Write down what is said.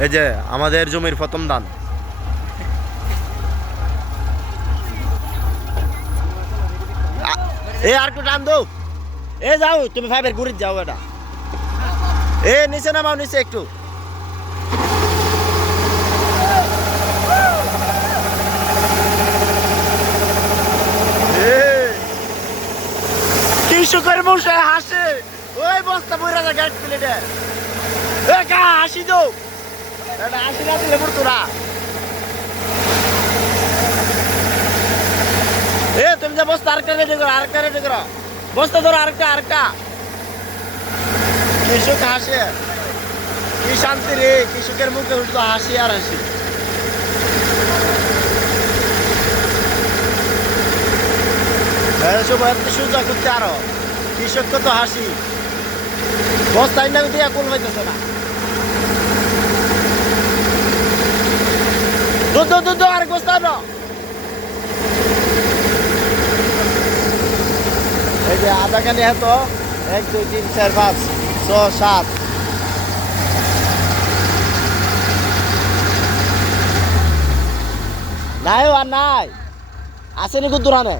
এই যে আমাদের জমির প্রথম আ- এ, আর একটু টান দো। এ, যাও, তুমি ফাইভের ঘুরে যাও এটা। এ, নিচে নামাও, নিচে একটু। বসে হাসে। ওই বস্তা বইরা গ্যাস প্লেটে হাসি দো। এ, তুমি যে বস্তা আরেকটা রেডি করো, আরেকটা রেডি করো। বস্তা ধরো আরেকটা আরেকটা। কৃষক হাসে। কি শান্তি রে কৃষকের মুখে উঠল হাসি আর হাসি। সুযোগ করতে আরও। কৃষক তো হাসি। বস্তায় না দিয়া কোল পাইতেছে না। আর বস্তা না। এই যে আধা খানি এত, এক, দুই, তিন, চার, পাঁচ ছ সাত। নাই আর নাই। আসেনি কুদ্দুরানে